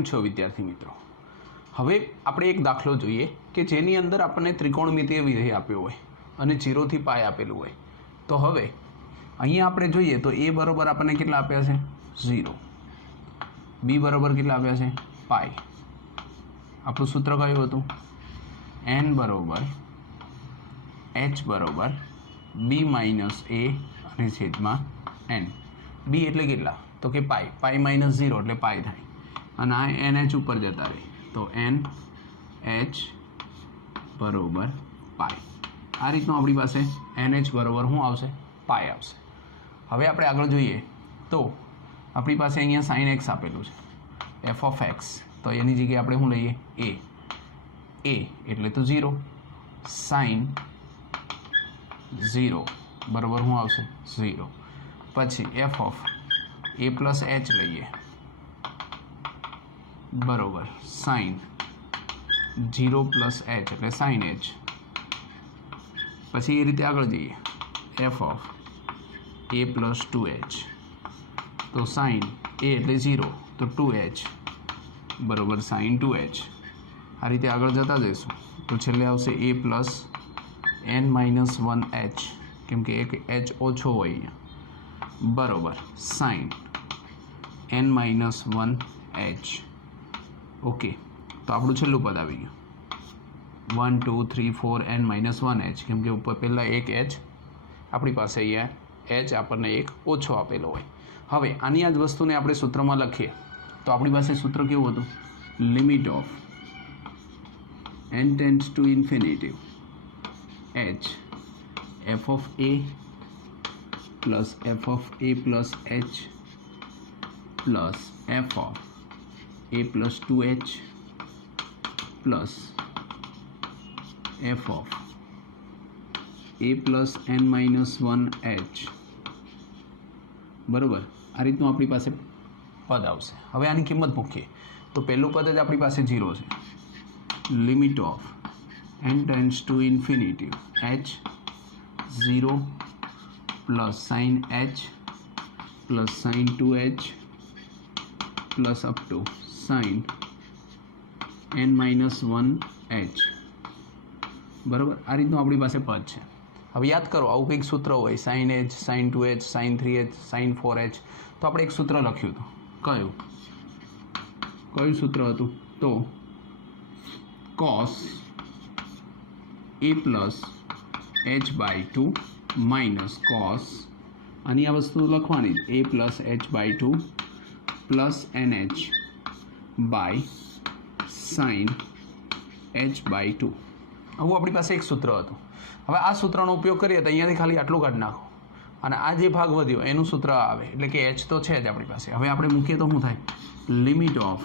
કેમ છો વિદ્યાર્થી મિત્રો? હવે આપણે એક દાખલો જોઈએ કે જેની અંદર આપણને ત્રિકોણમિતીય વિધેય આપ્યો હોય અને 0 થી પાય આપેલું હોય. તો હવે અહીંયા આપણે જોઈએ તો a બરાબર આપણને કેટલા આપ્યા છે? 0. b બરાબર કેટલા આપ્યા છે? પાય. આપણું સૂત્ર કયું હતું? n બરાબર h બરાબર b માઇનસ a અને છેદમાં n. b એટલે કેટલા? તો કે પાય. પાય માઇનસ 0 એટલે પાય થાય અને આ NH ઉપર જતા રહે તો NH બરાબર પાય. આ રીતનું આપણી પાસે NH બરાબર શું આવશે? પાય આવશે. હવે આપણે આગળ જોઈએ તો આપણી પાસે અહીંયા sin x આપેલું છે, f of x. તો એની જગ્યાએ આપણે શું લઈએ? a એટલે તો 0. sin 0 બરાબર શું આવશે? 0. પછી f of a plus h લઈએ બરાબર sin 0 પ્લસ h એટલે sin h. પછી એ રીતે આગળ જઈએ f of a plus 2h તો sin a એટલે 0 તો 2h બરાબર sin 2h. આ રીતે આગળ જતા જઈશું તો છેલ્લે આવશે a plus n minus 1h કેમ કે એક h ઓછો હોય અહીંયા બરાબર sin n minus 1h. Okay, તો આપણું છેલ્લું પદ આવી ગયું 1 2 3 4 n માઇનસ 1h કેમ કે ઉપર પહેલાં એક h આપણી પાસે અહીંયા h આપણને એક ઓછો આપેલો હોય. હવે આની આ જ વસ્તુને આપણે સૂત્રમાં લખીએ તો આપણી પાસે સૂત્ર કેવું હતું? Limit of n tends to infinity h f of a plus f of a plus h plus f of a plus 2h plus f of a plus n minus 1h બરાબર. આ રીતનું આપણી પાસે પદ આવશે. હવે આની કિંમત મૂકીએ તો પહેલું પદ જ આપણી પાસે 0 છે. Limit of n tends to infinity h 0 plus sin h plus sin 2h plus up to sin n minus 1h બરાબર. આ રીતનું આપણી પાસે પદ છે. હવે યાદ કરો આવું કંઈક સૂત્ર હોય sin h sin 2h sin 3h sin 4h તો આપણે એક સૂત્ર લખ્યું હતું. કયું સૂત્ર હતું? તો cos a plus h by 2 minus cos આની આ વસ્તુ લખવાની a plus h by 2 plus nh by sin h by 2. આવું આપણી પાસે એક સૂત્ર હતું. હવે આ સૂત્રનો ઉપયોગ કરીએ તો અહીંયાથી ખાલી આટલું કાઢી નાખો અને આ જે ભાગ વધ્યો એનું સૂત્ર આવે એટલે કે h તો છે જ આપણી પાસે. હવે આપણે મૂકીએ તો શું થાય? લિમિટ ઓફ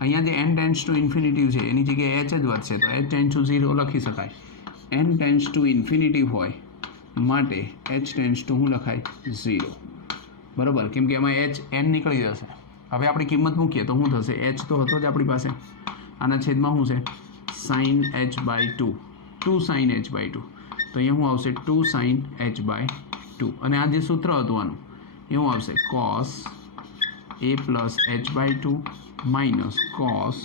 અહીંયા જે n ટેન્ડ્સ ટુ ઇન્ફિનિટી છે એની જગ્યાએ h જ વધશે તો h ટેન્ડ્સ ટુ 0 લખી શકાય. n ટેન્ડ્સ ટુ ઇન્ફિનિટી હોય માટે h ટેન્ડ્સ ટુ શું લખાય? 0 બરાબર કેમ કે એમાં h n નીકળી જશે. હવે આપણી કિંમત મૂકીએ તો શું થશે? h તો હતો જ આપણી પાસે. આના છેદમાં શું છે? sin h by 2 2 sin h by 2 તો અહીંયા શું આવશે? 2 sin h બાય 2 અને આ જે સૂત્ર હતું આનું એ શું આવશે? cos a plus h by 2 minus cos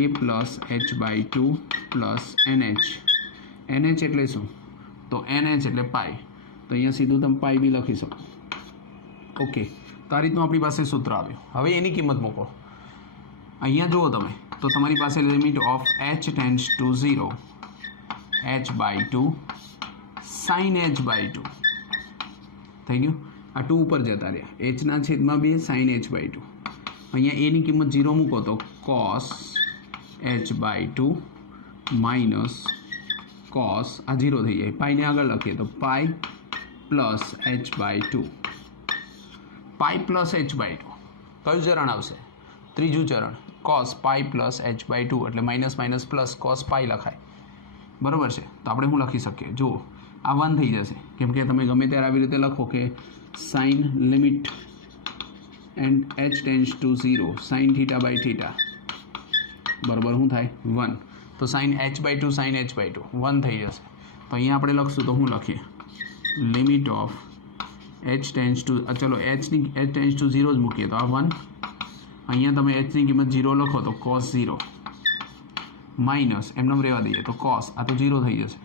a plus h by 2 plus nh એટલે શું? તો nh એટલે પાય તો અહીંયા સીધું તમે પાય બી લખી શકો. ઓકે, તો આ રીતનું આપણી પાસે સૂત્ર આવ્યું. હવે એની કિંમત મૂકો. અહીંયા જુઓ તમે તો તમારી પાસે limit of h tends to 0 h by 2 sin h by 2 થઈ ગયું. આ 2 ઉપર જતા રહ્યા hના છેદમાં 2 sin h બાય 2. અહીંયા એની કિંમત 0 મૂકો તો cos h by 2 minus cos આ 0 થઈ જાય. પાઈને આગળ લખીએ તો pi plus h by 2 pi plus h by 2 કયું ચરણ આવશે? ત્રીજું ચરણ. cos pi plus h by 2 એટલે minus minus plus cos pi લખાય બરાબર છે. તો આપણે શું લખી શકીએ? જુઓ આ 1 થઈ જશે કેમ કે તમે ગમે ત્યારે આવી રીતે લખો કે sin limit and h tends to 0 sin theta by theta બરાબર શું થાય? 1. તો sin h by 2 sin h by 2 1 થઈ જશે. તો અહીંયા આપણે લખશું તો શું લખીએ? Limit of h tends two ચલો h ટેન્ડ્સ ટુ 0 જ મૂકીએ તો આ 1 અહીંયા તમે એચની કિંમત 0 લખો તો cos 0 માઇનસ એમને રહેવા દઈએ તો cos, આ તો 0 થઈ જશે,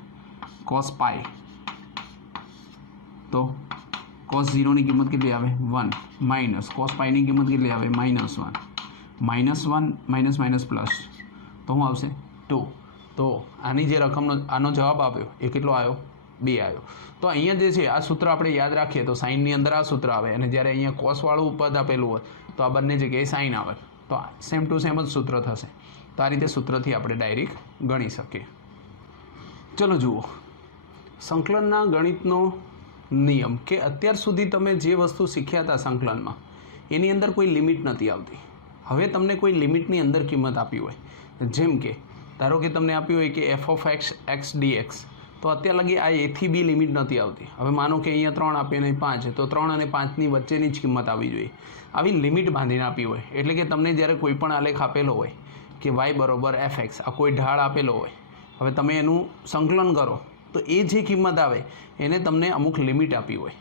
cos પાઈ, તો cos 0 ની કિંમત કેટલી આવે 1 માઇનસ cos પાઈની કિંમત કેટલી આવે -1, -1 માઇનસ માઇનસ પ્લસ, તો શું આવશે 2. તો આની જે રકમનો આનો જવાબ આપ્યો એ કેટલો આવ્યો 2 આવ્યો. તો અહીંયા જે છે આ સૂત્ર આપણે યાદ રાખીએ તો સાઇનની અંદર આ સૂત્ર આવે અને જ્યારે અહીંયા કોસવાળું પદ આપેલું હોય તો આ બંને જગ્યાએ સાઇન આવે, તો સેમ ટુ સેમ જ સૂત્ર થશે. તો આ રીતે સૂત્રથી આપણે ડાયરેક્ટ ગણી શકીએ. ચલો જુઓ સંકલનના ગણિતનો નિયમ કે અત્યાર સુધી તમે જે વસ્તુ શીખ્યા હતા સંકલનમાં એની અંદર કોઈ લિમિટ નથી આવતી. હવે તમને કોઈ લિમિટની અંદર કિંમત આપી હોય, જેમ કે ધારો કે તમને આપ્યું હોય કે f(x) dx, તો અત્યાર લગી આ a થી b લિમિટ નથી આવતી. હવે માનો કે અહીંયા 3 આપીએ અને 5, તો 3 અને 5ની વચ્ચેની જ કિંમત આવવી જોઈએ. આવી લિમિટ બાંધીને આપી હોય એટલે કે તમને જ્યારે કોઈ પણ આલેખ આપેલો હોય કે y બરાબર fx, આ કોઈ ઢાળ આપેલો હોય, હવે તમે એનું સંકલન કરો તો એ જે કિંમત આવે એને તમને અમુક લિમિટ આપી હોય,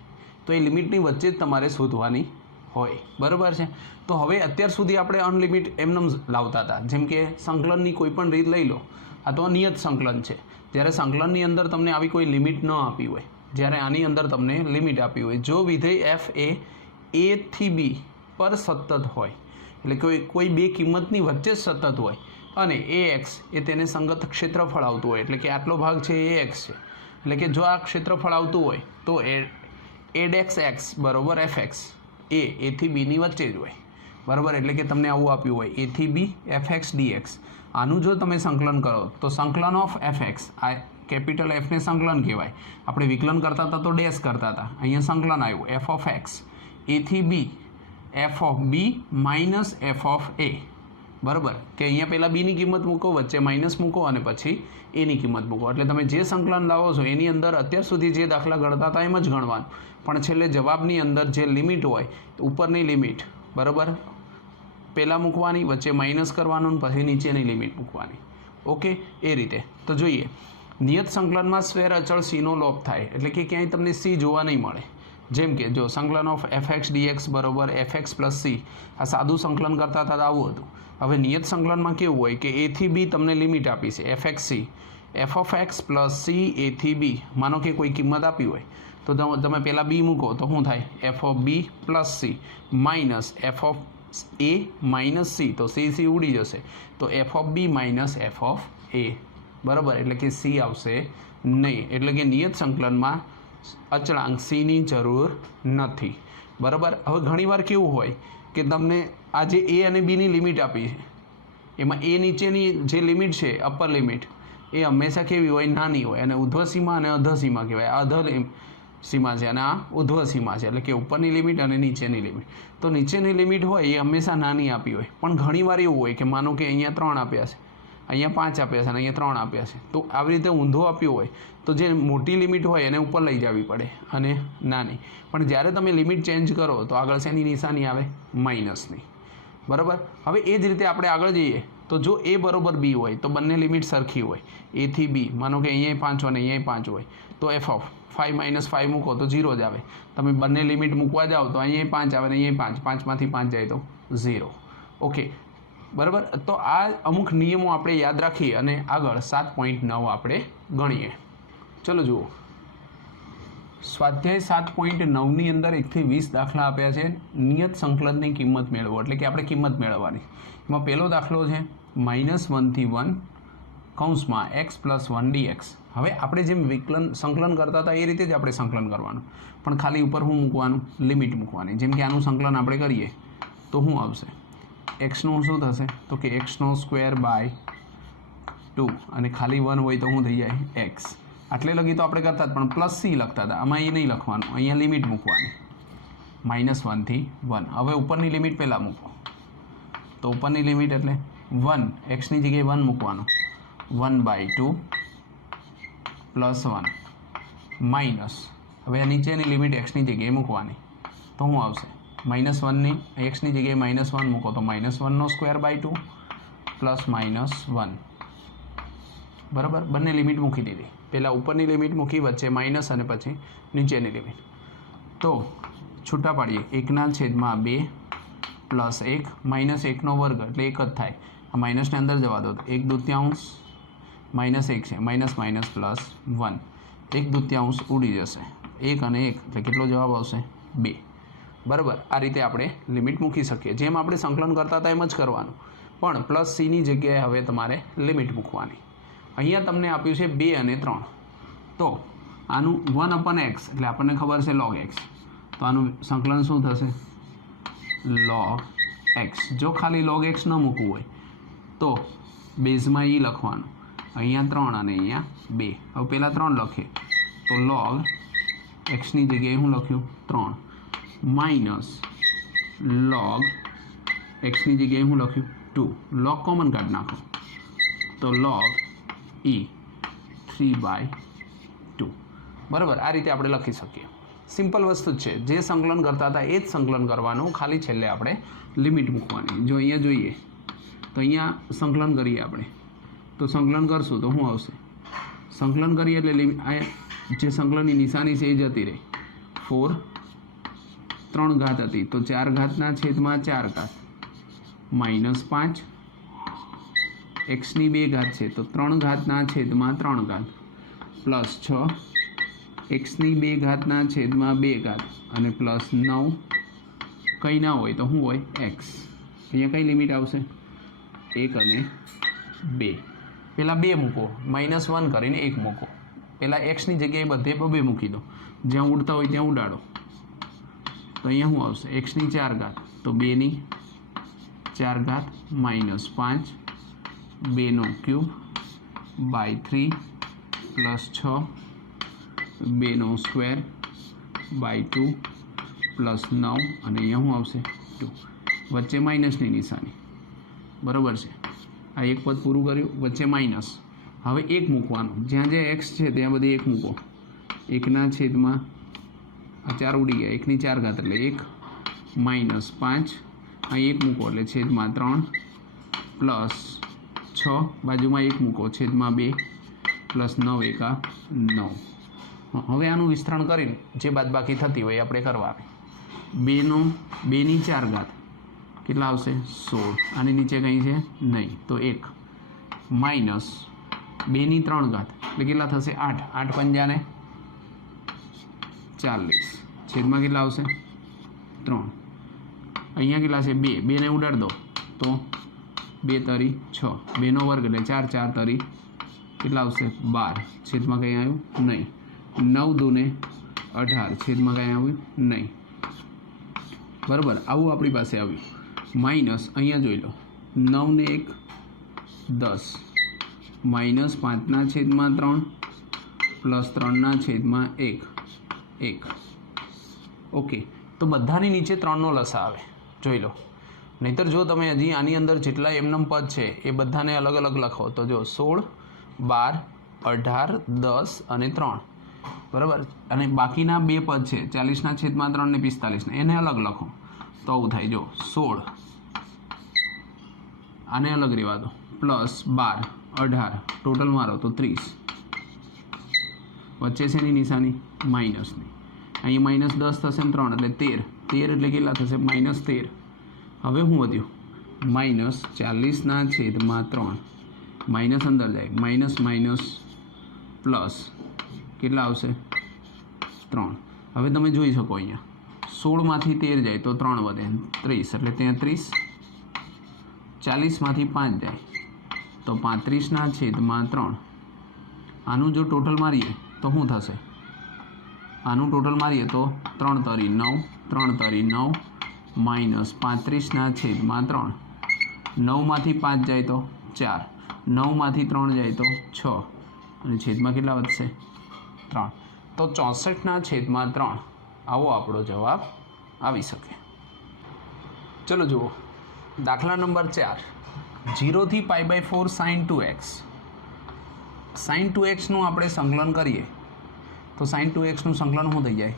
તો એ લિમિટની વચ્ચે જ તમારે શોધવાની હોય. બરાબર છે. તો હવે અત્યાર સુધી આપણે અનલિમિટ એમને લાવતા હતા, જેમ કે સંકલનની કોઈ પણ રીત લઈ લો, આ તો નિયત સંકલન છે. જ્યારે સંકલનની અંદર તમને આવી કોઈ લિમિટ ન આપી હોય, જ્યારે આની અંદર તમને લિમિટ આપી હોય, જો વિધેય f એ a થી b પર સતત હોય, એટલે કોઈ બે કિંમતની વચ્ચે જ સતત હોય અને ax એ તેને સંગત ક્ષેત્રફળ આવતું હોય, એટલે કે આટલો ભાગ છે એ x છે, એટલે કે જો આ ક્ષેત્રફળ આવતું હોય તો a'(x) બરાબર fx એ થી બીની વચ્ચે જ હોય. બરાબર, એટલે કે તમને આવું આપ્યું હોય a થી b fx dx. આનું જો તમે સંકલન કરો તો સંકલન ઓફ fx, આ કેપિટલ Fને સંકલન કહેવાય. આપણે વિકલન કરતા હતા તો ડેશ કરતા હતા, અહીંયા સંકલન આવ્યું f ઓફ x a થી b f of b minus f of a. બરાબર, કે અહીંયા પહેલાં બીની કિંમત મૂકો, વચ્ચે માઇનસ મૂકો અને પછી એની કિંમત મૂકો. એટલે તમે જે સંકલન લાવો છો એની અંદર અત્યાર સુધી જે દાખલા ગણતા હતા એમ જ ગણવાનું, પણ છેલ્લે જવાબની અંદર જે લિમિટ હોય ઉપરની લિમિટ બરાબર પહેલાં મૂકવાની, વચ્ચે માઇનસ કરવાનું, પછી નીચેની લિમિટ મૂકવાની. ઓકે, એ રીતે. તો જોઈએ નિયત સંકલનમાં સ્વેર અચળ c નો લોપ થાય, એટલે કે ક્યાંય તમને c જોવા નહીં મળે. જેમ કે જો સંકલન ઓફ fx dx બરાબર fx પ્લસ c, આ સાદું સંકલન કરતા હતા આવું હતું. હવે નિયત સંકલનમાં કેવું હોય કે a થી b તમને લિમિટ આપી છે fxc, f of x plus c a થી b, માનો કે કોઈ કિંમત આપી હોય તો તમે પહેલાં b મૂકો તો શું થાય f of b plus c minus f of a minus c, તો c ઉડી જશે, તો f of b minus f of a. બરાબર, એટલે કે c આવશે નહીં, એટલે કે નિયત સંકલનમાં અચળાંક c ની જરૂર નથી. બરાબર, હવે ઘણીવાર કેવું હોય કે તમને આ જે a અને b ની લિમિટ આપી છે એમાં a નીચેની જે લિમિટ છે અપર લિમિટ એ હંમેશા કેવી હોય નાની હોય, અને ઉધ્વ સીમા અને અધઃ સીમા કહેવાય. આ અધઃ સીમા છે અને આ ઉધ્વ સીમા છે, એટલે કે ઉપરની લિમિટ અને નીચેની લિમિટ. તો નીચેની લિમિટ હોય એ હંમેશા નાની આપી હોય, પણ ઘણીવાર એવું હોય કે માનો કે અહીંયા 3 આપ્યા છે, અહીંયા 5 આપ્યા છે અને અહીંયા 3 આપ્યા છે, તો આવી રીતે ઊંધો આપ્યો હોય તો જે મોટી લિમિટ હોય એને ઉપર લઈ જવી પડે અને નાની. પણ જ્યારે તમે લિમિટ ચેન્જ કરો તો આગળ શેની નિશાની આવે માઇનસની. બરાબર, હવે એ જ રીતે આપણે આગળ જઈએ તો જો a બરાબર b હોય તો બંને લિમિટ સરખી હોય, a થી b, માનો કે અહીંયા 5 હોય અને અહીંયા 5 હોય તો f ઓફ 5 માઇનસ 5 મૂકો તો 0 જ આવે. તમે બંને લિમિટ મૂકવા જાઓ તો અહીંયા 5 આવે અને અહીંયા 5, 5માંથી 5 જાય તો 0. ઓકે, બરાબર. તો આ અમુક નિયમો આપણે યાદ રાખીએ અને આગળ 7.9 આપણે ગણીએ. ચલો જુઓ સ્વાધ્યાય 7.9ની અંદર 1 થી 20 દાખલા આપ્યા છે. નિયત સંકલનની કિંમત મેળવો, એટલે કે આપણે કિંમત મેળવવાની. એમાં પહેલો દાખલો છે -1 થી 1 કૌંસમાં x પ્લસ 1 dx. હવે આપણે જેમ સંકલન કરતા હતા એ રીતે જ આપણે સંકલન કરવાનું, પણ ખાલી ઉપર શું મૂકવાનું લિમિટ મૂકવાની. જેમ કે આનું સંકલન આપણે કરીએ તો શું આવશે xનું શું થશે તો કે x²/2 અને ખાલી 1 હોય તો શું થઈ જાય x. આટલે લગી તો આપણે કરતા જ પણ પ્લસ c લખતા હતા, આમાં એ નહીં લખવાનું, અહીંયા લિમિટ મૂકવાની -1 થી 1. હવે ઉપરની લિમિટ પહેલાં મૂકો તો ઉપરની લિમિટ એટલે 1, xની જગ્યાએ 1 મૂકવાનું, 1/2 પ્લસ 1 માઇનસ, હવે આ નીચેની લિમિટ xની જગ્યાએ મૂકવાની તો શું આવશે -1ની xની જગ્યાએ -1 મૂકો તો -1² પ્લસ -1. બરાબર, બંને લિમિટ મૂકી દીધી, પહેલાં ઉપરની લિમિટ મૂકી, વચ્ચે માઇનસ અને પછી નીચેની લિમિટ. તો છૂટા પાડીએ 1/2 પ્લસ 1 માઇનસ 1નો વર્ગ એટલે 1 જ થાય. આ માઇનસને અંદર જવા દો તો 1/2 માઇનસ 1 છે, માઇનસ માઇનસ પ્લસ 1, 1/2 ઉડી જશે. 1 અને 1 એટલે કેટલો જવાબ આવશે? 2. બરાબર. આ રીતે આપણે લિમિટ મૂકી શકીએ. જેમ આપણે સંકલન કરતા હતા એમ જ કરવાનું, પણ પ્લસ c ની જગ્યાએ હવે તમારે લિમિટ મૂકવાની. અહીંયા તમને આપ્યું છે 2 અને 3, તો આનું 1/x એટલે આપણને ખબર છે log x, તો આનું સંકલન શું થશે? log x. જો ખાલી log x ન મૂકવું હોય તો બેઝમાં e લખવાનું, અહીંયા 3 અને અહીંયા 2. હવે પહેલાં 3 લખીએ તો log xની જગ્યાએ હું લખ્યું 3 માઇનસ log xની જગ્યાએ હું લખ્યું 2. log કોમન કાઢી નાખો તો log e 3/2. બરાબર. આ રીતે આપણે લખી શકીએ. સિમ્પલ વસ્તુ જ છે. જે સંકલન કરતા હતા એ જ સંકલન કરવાનું, ખાલી છેલ્લે આપણે લિમિટ મૂકવાની. જો અહીંયા જોઈએ તો અહીંયા સંકલન કરીએ આપણે, તો સંકલન કરશું તો શું આવશે? સંકલન કરીએ એટલે જે સંકલનની નિશાની છે એ જતી રહી. 4 3 ઘાત હતી તો 4 ઘાતના છેદમાં 4 ઘાત માઇનસ 5, એક્સની 2 ઘાત છે તો 3 ઘાતના છેદમાં 3 ઘાત પ્લસ 6, એક્સની 2 ઘાતના છેદમાં 2 ઘાત અને પ્લસ 9. કંઈ ના હોય તો શું હોય? એક્સ. અહીંયા કઈ લિમિટ આવશે? 1 અને 2. પહેલાં 2 મૂકો, -1 કરીને 1 મૂકો. પહેલાં એક્સની જગ્યાએ બધે 2 મૂકી દો, જ્યાં ઉડતા હોય ત્યાં ઉડાડો. તો અહીંયા શું આવશે? એક્સની 4 ઘાત તો 2ની 4 ઘાત માઇનસ 5, 2નો ક્યુબ બાય 3 પ્લસ 6, 2નો સ્ક્વેર બાય 2 પ્લસ 9 અને અહીંયા શું આવશે? 2. વચ્ચે માઇનસની નિશાની. બરાબર છે. આ એક પદ પૂરું કર્યું, વચ્ચે માઇનસ. હવે 1 મૂકવાનું, જ્યાં જ્યાં એક્સ છે ત્યાં બધે 1 મૂકો. 1ના છેદમાં આ 4 ઉડી ગયા, 1ની 4 ઘાત એટલે 1 માઇનસ 5, અહીં 1 મૂકો એટલે છેદમાં 3 પ્લસ 6, બાજુમાં 1 મૂકો છેદમાં 2 પ્લસ 9 એકા 9. હવે આનું વિસ્તરણ કરીને જે બાદબાકી થતી હોય આપણે કરવાની. 2ની 4 ઘાત કેટલા આવશે? 16. આની નીચે કંઈ છે નહીં તો 1 માઇનસ 2ની 3 ઘાત એટલે કેટલા થશે? 8. 8 પંજાને 40, છેદમાં કેટલા આવશે? 3. અહીંયા કેટલા છે? 2. 2ને ઉડાડ દો તો 2 તરી 6, 2નો વર્ગ એટલે 4, 4 તરી કેટલા આવશે? 12, છેદમાં કંઈ આવ્યું નહીં. 9 દૂને 18, છેદમાં કંઈ આવ્યું નહીં. બરાબર. આવું આપણી પાસે આવ્યું. માઇનસ અહીંયા જોઈ લો, 9 ને 1 10, માઇનસ 5ના છેદમાં 3 પ્લસ 3ના છેદમાં 1. ઓકે. તો બધાની નીચે 3નો લસા આવે, જોઈ લો. નહીંતર જો તમે હજી આની અંદર જેટલા એમનેમ પદ છે એ બધાને અલગ અલગ લખો તો જો 16, 12, 18, 10 અને 3. બરાબર. અને બાકીના 2 પદ છે 40ના છેદમાં 3 ને 45, એને અલગ લખો તો આવું થાય. જો 16 આને અલગ રહેવા દો, પ્લસ 12, 18 ટોટલ મારો તો 30. વચ્ચે છે એની નિશાની માઇનસની. અહીં માઇનસ 10 થશે ને 3 એટલે 13. 13 એટલે કેટલા થશે? -13. હવે શું વધ્યું? માઇનસ 40ના છેદમાં 3, માઇનસ અંદર જાય, માઇનસ માઇનસ પ્લસ કેટલા આવશે? 3. હવે તમે જોઈ શકો અહીંયા 16માંથી 13 જાય તો 3 વધે, 30 એટલે 33. 40માંથી 5 જાય તો 35ના છેદમાં 3. આનું જો ટોટલ મારીએ તો શું થશે? આનું ટોટલ મારીએ તો 3 તરી 9, 3 તરી 9 માઇનસ 35ના છેદમાં 3. 9માંથી 5 જાય તો 4, 9માંથી 3 જાય તો 6 અને છેદમાં કેટલા વધશે? 3. તો 64ના છેદમાં 3 આવો આપણો જવાબ આવી શકે. ચલો જુઓ દાખલા નંબર 4. 0 થી π/4 sin 2x. sin 2xનું આપણે સંકલન કરીએ તો sin 2xનું સંકલન શું થઈ જાય?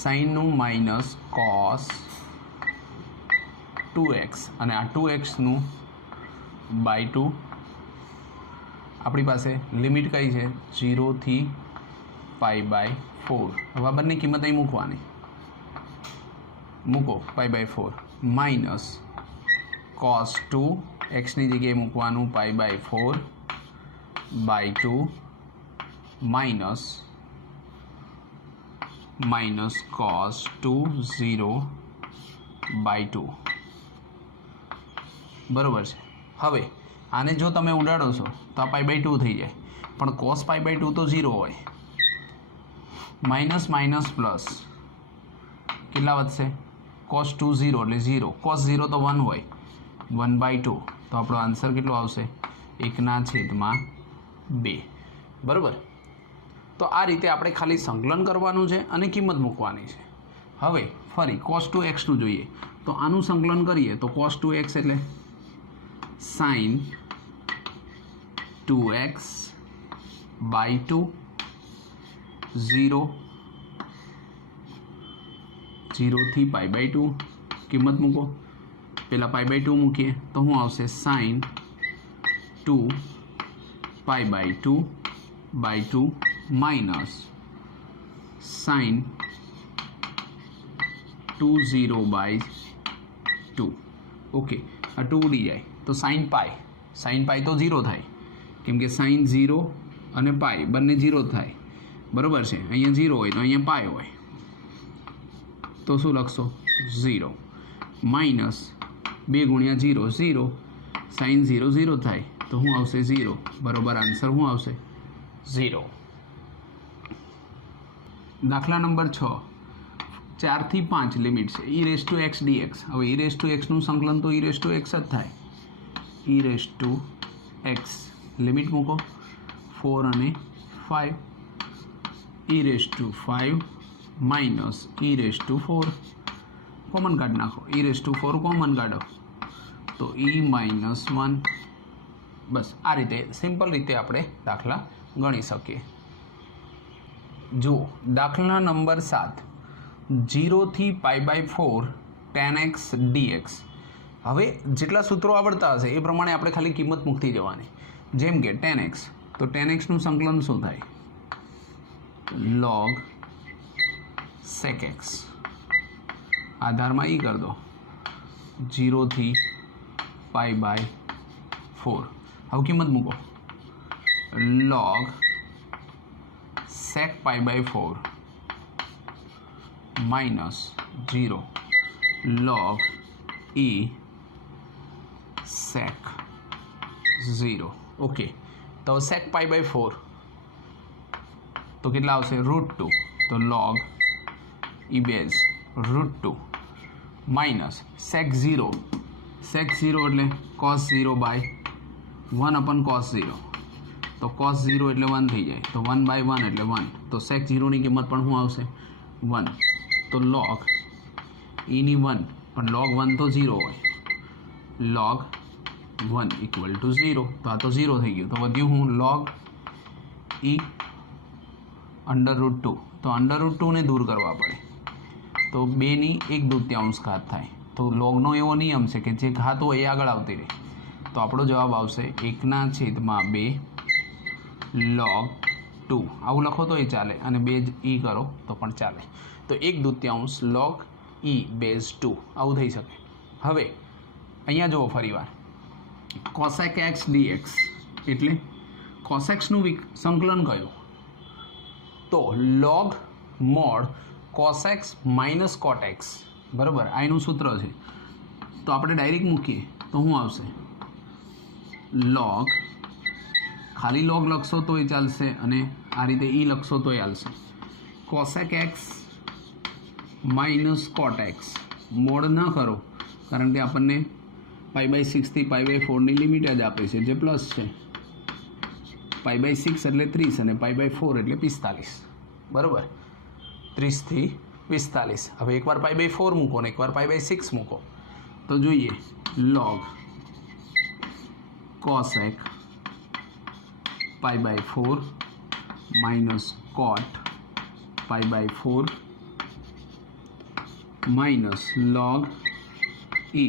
સાઇનનું માઇનસ cos 2x અને આ 2xનું બાય 2. આપણી પાસે લિમિટ કઈ છે? 0 થી π/4. હવે આ બંને કિંમત અહીં મૂકવાની, મૂકો π/4. માઇનસ cos 2 એક્સની જગ્યાએ મૂકવાનું π/4 બાય 2 માઇનસ cos 2 0 બાય 2 બરાબર છે. હવે આને જો તમે ઉડાડો છો તો આ π/2 થઈ જાય, પણ cos π/2 તો 0 હોય. માઇનસ માઇનસ પ્લસ કેટલા વધશે? cos 2 0 એટલે 0. cos 0 તો 1 હોય, 1/2. તો આપણો આન્સર કેટલો આવશે? 1/2. બરાબર. તો આ રીતે આપણે ખાલી સંકલન કરવાનું છે અને કિંમત મૂકવાની છે. હવે ફરી cos 2x નું જોઈએ તો આનું સંકલન કરીએ તો cos 2x એટલે sin 2x બાય 2 0 થી π/2 કિંમત મૂકો. પહેલાં π/2 મૂકીએ તો શું આવશે? sin 2 π/2 by 2 minus sin 2 0 by 2. Okay, આ 2 ઉડી જાય તો sin π તો 0 થાય, કેમ કે sin 0 અને π બંને 0 થાય. બરાબર છે. અહીંયા 0 હોય તો અહીંયા π હોય, તો શું લખશો? 0 માઇનસ 2 ગુણ્યા 0 0, sin 0 0 થાય તો શું આવશે? 0. બરાબર. આન્સર શું આવશે? 0. દાખલા નંબર 6, 4 થી 5 લિમિટ છે e⁻x dx. હવે e⁻x નું સંકલન તો e⁻x જ થાય. e⁻x લિમિટ મૂકો 4 અને 5, e⁻5 માઇનસ e⁻4 કોમન કાઢી નાખો. e⁻4 કોમન કાઢો તો e−1. બસ આ રીતે સિમ્પલ રીતે આપણે દાખલા ગણી શકીએ. જો દાખલા નંબર 7, 0 થી π/4 tan x dx. હવે જેટલા સૂત્રો આવડતા હશે એ પ્રમાણે આપણે ખાલી કિંમત મૂકતી જવાની. જેમ કે tan x, તો tan x નું સંકલન શું થાય? log sec x. આધારમાં e કરી દો 0 થી π/4. હવે કિંમત મૂકો. log sec π/4 minus 0 log e sec 0. Okay, તો sec π/4 તો કેટલા આવશે? √2. તો log e base √2 minus sec 0 એટલે cos 0 બાય 1/cos 0. તો cos 0 એટલે 1 થઈ જાય, તો 1/1 એટલે 1. તો sec 0 ની કિંમત પણ શું આવશે? 1. તો log e ની 1, પણ log 1 તો 0 હોય. log 1 = 0. તો આ તો 0 થઈ ગયું. તો વધ્યું હું log e √2. તો √2 ને દૂર કરવા પડે તો 2 ની 1/2 ઘાત થાય. તો લોગનો એવો નિયમ છે કે જે ઘાત હોય એ આગળ આવતી રહે. તો આપણો જવાબ આવશે 1/2 log 2. આવું લખો તો એ ચાલે, અને 2 e કરો તો પણ ચાલે. તો 1/2 log e બેઝ 2 આવું થઈ શકે. હવે અહીંયા જુઓ ફરીવાર cosec x dx એટલે cos x નું સંકલન કયું? તો log mod cos x minus cot x. બરાબર, આ એનું સૂત્ર છે. તો આપણે ડાયરેક્ટ મૂકીએ તો શું આવશે? log, ખાલી log લખશો તો એ ચાલશે, અને આ રીતે e લખશો તો એ ચાલશે. cosec x minus cot x. Mode ન કરો, કારણ કે આપણને π/6 થી π/4 ની લિમિટ જ આપે છે, જે પ્લસ છે. π/6 એટલે 30 અને π/4 એટલે 45. બરાબર, 30 થી 45. હવે એકવાર π/4 મૂકો ને એકવાર π/6 મૂકો તો જોઈએ log cosec π/4 minus cot π/4 minus log e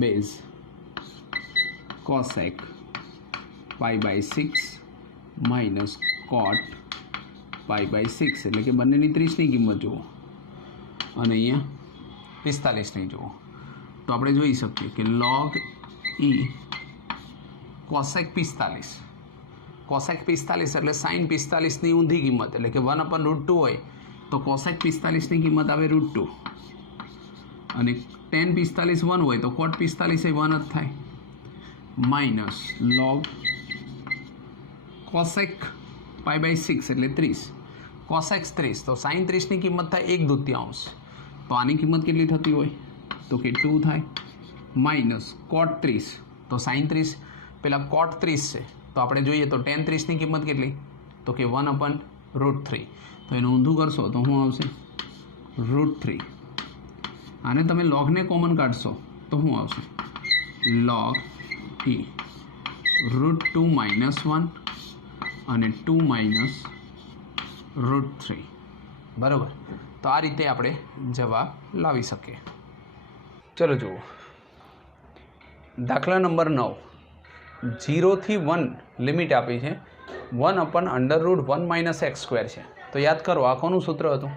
base cosec π/6 minus cot π/6, એટલે કે બંનેની 30ની કિંમત જુઓ, અને અહીંયા 45ની જુઓ તો આપણે જોઈ શકીએ કે log e કોસેક 45 કોસેક 45 એટલે સાઇન 45ની ઊંધી કિંમત એટલે કે 1/√2 હોય તો કોસેક 45ની કિંમત આવે √2 અને tan 45 1 હોય તો cot 45 એ 1 જ થાય માઇનસ log કોસેક π/6 એટલે 30 કોસેક 30 તો સાઇન 30ની કિંમત થાય 1/2 તો આની કિંમત કેટલી થતી હોય તો કે 2 થાય માઇનસ cot 30 તો સાઇન 30 પેલા cot 30 છે તો આપણે જોઈએ તો tan 30ની કિંમત કેટલી તો કે 1/√3 તો એનું ઊંધું કરશો તો શું આવશે √3 આને તમે લોગને કોમન કાઢશો તો શું આવશે log e √2 - 1 અને 2 - √3 બરાબર તો આ રીતે આપણે જવાબ લાવી શકીએ ચલો જુઓ દાખલા નંબર 9 0 થી 1 લિમિટ આપી છે 1/√1 - x² છે તો યાદ કરો આ કોનું સૂત્ર હતું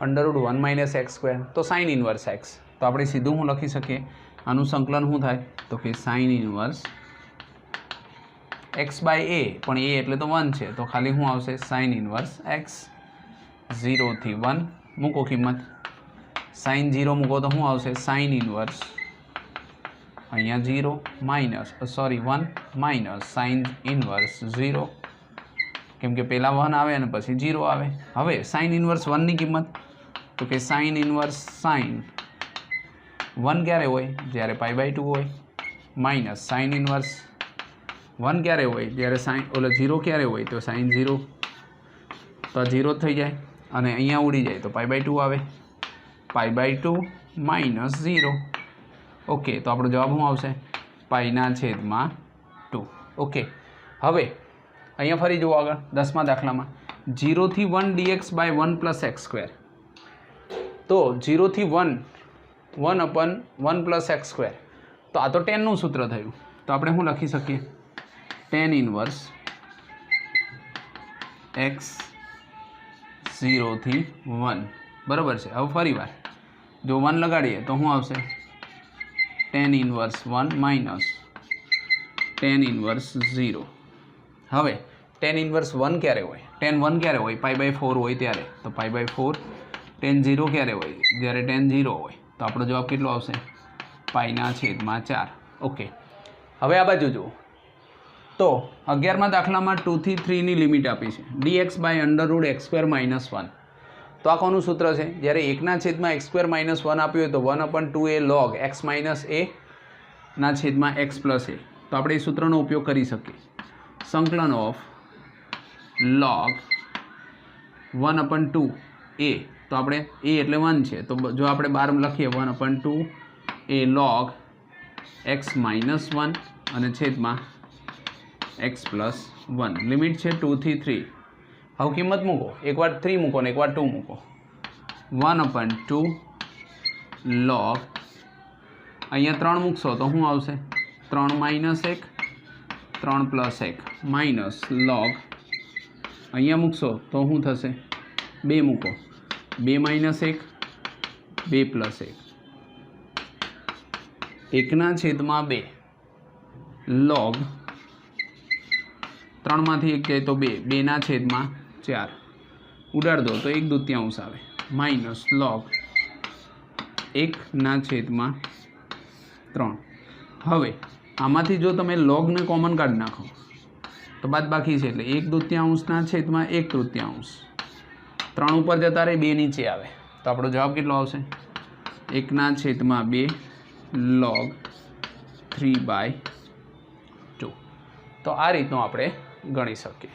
√1 - x² તો સાઇન ઇન્વર્સ x તો આપણે સીધું હું લખી શકીએ આનું સંકલન શું થાય તો કે સાઇન ઇન્વર્સ x/a પણ a એટલે તો 1 છે તો ખાલી શું આવશે સાઇન ઇન્વર્સ x 0 થી 1 મૂકો કિંમત સાઇન 0 મૂકો તો શું આવશે સાઇન ઇન્વર્સ અહીંયા 0 1 માઇનસ સાઇન ઇન્વર્સ 0 કેમ કે પહેલાં 1 આવે અને પછી 0 આવે હવે સાઇન ઇન્વર્સ 1ની કિંમત તો કે સાઇન ઇન્વર્સ સાઇન 1 ક્યારે હોય જ્યારે π/2 હોય માઇનસ સાઇન ઇન્વર્સ 1 ક્યારે હોય જ્યારે સાઇન 0 ક્યારે હોય તો સાઇન 0 તો આ 0 થઈ જાય અને અહીંયા ઉડી જાય તો π/2 આવે π/2 માઇનસ 0 ઓકે તો આપણો જવાબ શું આવશે π/2 ઓકે હવે અહીંયા ફરી જુઓ આગળ 10મા દાખલામાં 0 થી 1 dx/1 + x² તો 0 થી 1 1/1 + x² તો આ તો ટેનનું સૂત્ર થયું તો આપણે શું લખી શકીએ tan ઇન્વર્સ x 0 થી 1 બરાબર છે હવે ફરી વાર જો 1 લગાડીએ તો શું આવશે tan inverse 1 minus tan inverse 0 હવે tan ઇન્વર્સ 1 ક્યારે હોય tan 1 ક્યારે હોય π/4 હોય ત્યારે તો π/4 tan 0 ક્યારે હોય જ્યારે tan 0 હોય તો આપણો જવાબ કેટલો આવશે π/4 ઓકે હવે આ બાજુ જુઓ તો 11મા દાખલામાં 2 થી 3ની લિમિટ આપી છે dx/√x² - 1 તો આ કોનું સૂત્ર છે જ્યારે 1/x² - 1 આપ્યું હોય તો 1/2a log x - a/x + a તો આપણે એ સૂત્રનો ઉપયોગ કરી શકીએ સંકલન ઓફ log 1/2a તો આપણે a એટલે 1 છે તો જો આપણે 12 લખીએ 1/2a log x - 1 અને છેદમાં x + 1 લિમિટ છે 2 થી 3 હવે કિંમત મૂકો એકવાર 3 મૂકો ને એકવાર 2 મૂકો 1/2 log અહીંયા 3 મૂકશો તો શું આવશે 3 - 1 3 + 1 માઇનસ log અહીંયા મૂકશો તો શું થશે 2 મૂકો 2 - 1 2 + 1 1/2 log 3માંથી 1 જાય તો 2 2/4 ઉડાડ દો તો 1/2 આવે માઇનસ log 1/3 હવે આમાંથી જો તમે લોગને કોમન કાઢી નાખો તો બાદબાકી છે એટલે 1/2/1/3 3 ઉપર જતા રહે 2 નીચે આવે તો આપણો જવાબ કેટલો આવશે 1/2 log 3/2 તો આ રીતનું આપણે ગણી શકીએ